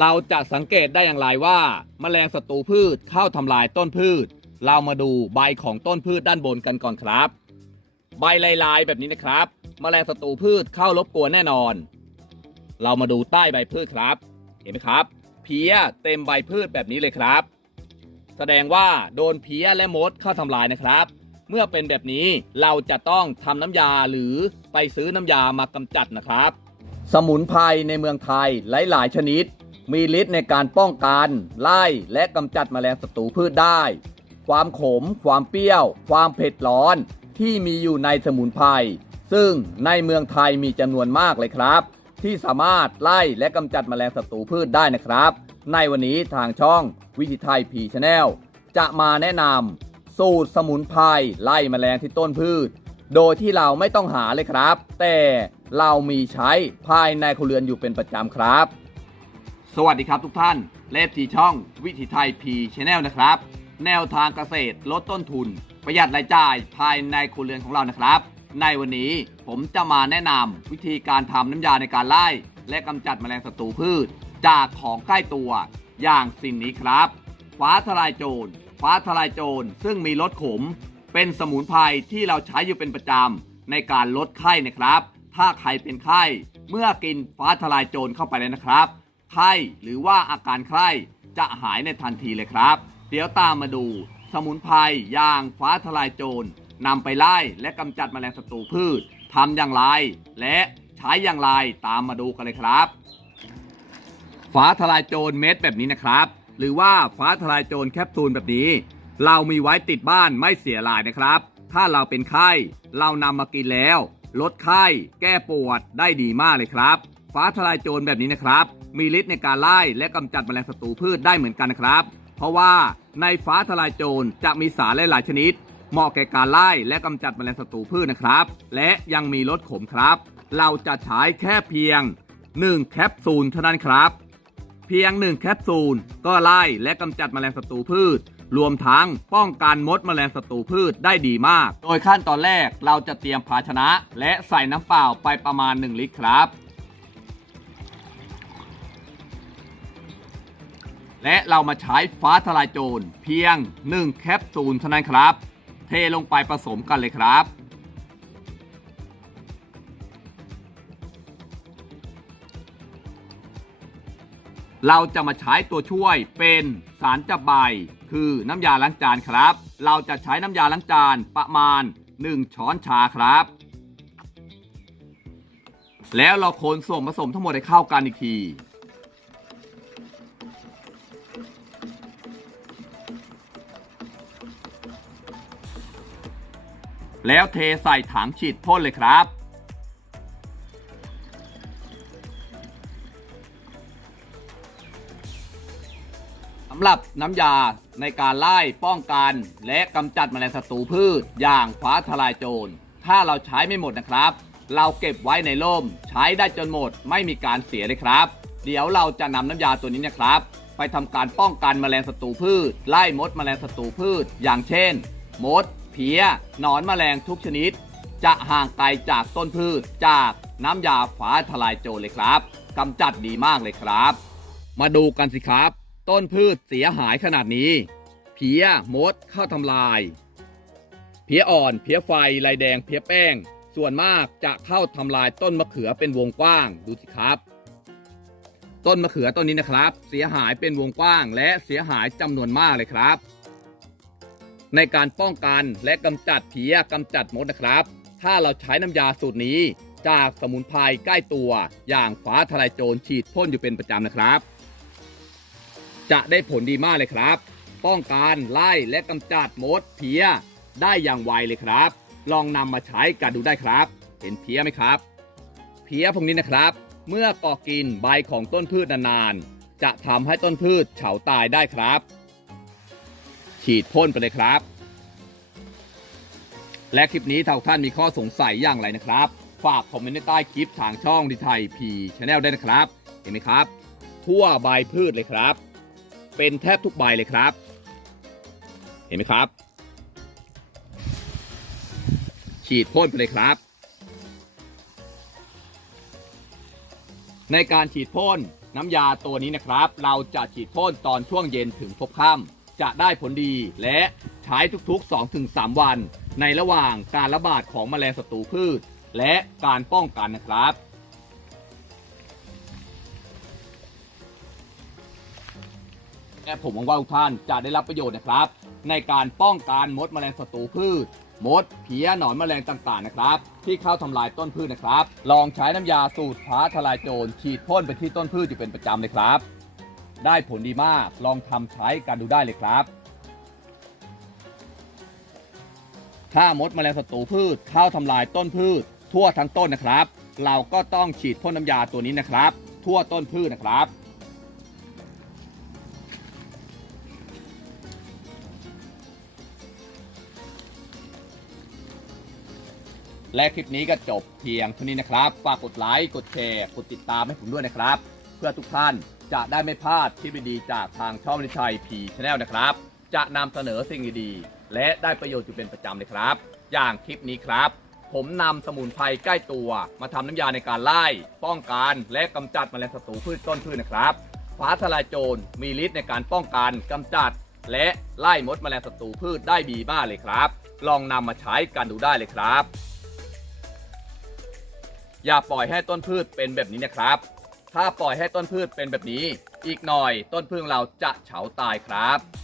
เราจะสังเกตได้อย่างไรว่า แมลงศัตรูพืชเข้าทำลายต้นพืช เรามาดูใบของต้นพืชด้านบนกันก่อนครับ ใบลายๆแบบนี้นะครับ แมลงศัตรูพืชเข้ารบกวนแน่นอน เรามาดูใต้ใบพืชครับ เห็นไหมครับ เพี้ยเต็มใบพืชแบบนี้เลยครับ แสดงว่าโดนเพี้ยและมดเข้าทำลายนะครับ เมื่อเป็นแบบนี้เราจะต้องทำน้ำยาหรือไปซื้อน้ำยามากำจัดนะครับ สมุนไพรในเมืองไทยหลายๆ ชนิด มีฤทธิ์ในการป้องกัน ไล่และกำจัดแมลงศัตรูพืชได้ ความขม ความเปรี้ยว ความเผ็ดร้อนที่มีอยู่ในสมุนไพรซึ่งในเมืองไทยมีจำนวนมากเลยครับ ที่สามารถไล่และกำจัดแมลงศัตรูพืชได้นะครับ ในวันนี้ทางช่องวิถีไทยพีชแนลจะมาแนะนำสูตรสมุนไพรไล่แมลงที่ต้นพืช โดยที่เราไม่ต้องหาเลยครับ แต่เรามีใช้ภายในครัวเรือนอยู่เป็นประจำครับ สวัสดีครับทุกท่านเลฟทีช่องวิถีไทยพีชแนลนะครับ แนวทางเกษตรลดต้นทุน ประหยัดรายจ่ายภายในครัวเรือนของเรานะครับ ในวันนี้ผมจะมาแนะนำวิธีการทำน้ำยาในการไล่ และกำจัดแมลงศัตรูพืช จากของใกล้ตัว อย่างสิ่งนี้ครับ ฟ้าทลายโจร ฟ้าทลายโจร ซึ่งมีรสขม เป็นสมุนไพรที่เราใช้อยู่เป็นประจำในการลดไข้นะครับ ถ้าใครเป็นไข้เมื่อกินฟ้าทลายโจรเข้าไปแล้วนะครับ ไข้หรือว่าอาการไข้จะหายในทันทีเลยครับ เดี๋ยวตามมาดู สมุนไพรอย่างฟ้าทลายโจรนำไปไล่และกำจัดแมลงศัตรูพืชทำอย่างไร และใช้อย่างไรตามมาดูกันเลยครับ ฟ้าทลายโจรเม็ดแบบนี้นะครับ หรือว่าฟ้าทลายโจรแคปซูลแบบนี้ เรามีไว้ติดบ้านไม่เสียหลายนะครับ ถ้าเราเป็นไข้ เรานำมากินแล้ว ลดไข้ แก้ปวดได้ดีมากเลยครับ ฟ้าทลายโจรแบบนี้นะครับ มีฤทธิ์ในการไล่และกำจัดแมลงศัตรูพืชได้เหมือนกันนะครับ เพราะว่าในฟ้าทลายโจรจะมีสารหลายชนิด เหมาะแก่การไล่และกำจัดแมลงศัตรูพืชนะครับ และยังมีรสขมครับ เราจะใช้แค่เพียง 1 แคปซูลเท่านั้นครับ เพียง 1 แคปซูลก็ไล่และกำจัดแมลงศัตรูพืชรวมทั้งป้องกันมดแมลงศัตรูพืชได้ดีมาก โดยขั้นตอนแรกเราจะเตรียมภาชนะ และใส่น้ำเปล่าไปประมาณ 1 ลิตรครับ และเรามาใช้ฟ้าทลายโจรเพียง 1 แคปซูลเท่านั้นครับ เทลงไปผสมกันเลยครับ เราจะมาใช้ตัวช่วยเป็นสารจับใบ คือน้ำยาล้างจานครับ เราจะใช้น้ำยาล้างจานประมาณ 1 ช้อนชาครับแล้วเราคนส่วนผสมทั้งหมดให้เข้ากันอีกที แล้วเทใส่ถังฉีดพ่นเลยครับ สำหรับน้ำยาในการไล่ป้องกันและกำจัดแมลงศัตรูพืชอย่างฟ้าทลายโจร ถ้าเราใช้ไม่หมดนะครับ เราเก็บไว้ในร่มใช้ได้จนหมดไม่มีการเสียเลยครับ เดี๋ยวเราจะนำน้ำยาตัวนี้นะครับ ไปทำการป้องกันแมลงศัตรูพืช ไล่มดแมลงศัตรูพืช อย่างเช่น มด เพี้ยหนอนแมลงทุกชนิด จะห่างไกลจากต้นพืชจากน้ำยาฟ้าทลายโจรเลยครับกำจัดดีมากเลยครับ มาดูกันสิครับ ต้นพืชเสียหายขนาดนี้ เพี้ยมดเข้าทำลาย เพี้ยอ่อนเพี้ยไฟลายแดงเพี้ยแป้ง ส่วนมากจะเข้าทำลายต้นมะเขือเป็นวงกว้างดูสิครับ ต้นมะเขือต้นนี้นะครับ เสียหายเป็นวงกว้างและเสียหายจำนวนมากเลยครับ ในการป้องกันและกำจัดเพี้ยกำจัดมดนะครับ ถ้าเราใช้น้ำยาสูตรนี้ จากสมุนไพรใกล้ตัว อย่างฟ้าทลายโจรฉีดพ่นอยู่เป็นประจำนะครับ จะได้ผลดีมากเลยครับ ป้องกันไล่และกำจัดมดเพี้ยได้อย่างไวเลยครับ ลองนำมาใช้กันดูได้ครับ เห็นเพี้ยไหมครับ เพี้ยพวกนี้นะครับ เมื่อกาะกินใบของต้นพืชนานๆจะทำให้ต้นพืชเฉาตายได้ครับ ฉีดพ่นไปเลยครับ และคลิปนี้ถ้าท่านมีข้อสงสัยอย่างไรนะครับ ฝากคอมเมนต์ใต้คลิปทางช่องดิไทยพีชแนลได้นะครับ เห็นไหมครับ ทั่วใบพืชเลยครับ เป็นแทบทุกใบเลยครับ เห็นไหมครับ ฉีดพ่นไปเลยครับ ในการฉีดพ่นน้ำยาตัวนี้นะครับ เราจะฉีดพ่นตอนช่วงเย็นถึงพบค่ำจะได้ผลดีและใช้ทุกๆ 2-3 วัน ในระหว่างการระบาดของแมลงศัตรูพืช และการป้องกันนะครับ และผมหวังว่าทุกท่านจะได้รับประโยชน์นะครับ ในการป้องกันมดแมลงศัตรูพืช มดเพี้ยหนอนแมลงต่างๆนะครับ ที่เข้าทำลายต้นพืชนะครับ ลองใช้น้ำยาสูตรฟ้าทลายโจรฉีดพ่นไปที่ต้นพืชอยู่เป็นประจำเลยครับ ได้ผลดีมากลองทำใช้กันดูได้เลยครับ ถ้ามดแมลงศัตรูพืชเข้าทำลายต้นพืช ทั่วทั้งต้นนะครับ เราก็ต้องฉีดพ่นน้ำยาตัวนี้นะครับ ทั่วต้นพืชนะครับและคลิปนี้ก็จบเพียงเท่านี้นะครับ ฝากกดไลค์ กดแชร์ กดติดตามให้ผมด้วยนะครับ เพื่อทุกท่านจะได้ไม่พลาดคลิปดีๆจากทางช่องนิชัยพีชแนลนะครับ จะนำเสนอสิ่งดีๆ และได้ประโยชน์อยู่เป็นประจำเลยครับ อย่างคลิปนี้ครับ ผมนำสมุนไพรใกล้ตัว มาทำน้ำยาในการไล่ ป้องกันและกำจัดแมลงศัตรูพืชต้นพืชนะครับฟ้าทลายโจรมีฤทธิ์ในการป้องกันกำจัด และไล่มดแมลงศัตรูพืชได้ดีมากเลยครับ ลองนำมาใช้กันดูได้เลยครับ อย่าปล่อยให้ต้นพืชเป็นแบบนี้นะครับ ถ้าปล่อยให้ต้นพืชเป็นแบบนี้ อีกหน่อยต้นพืชของเราจะเฉาตายครับ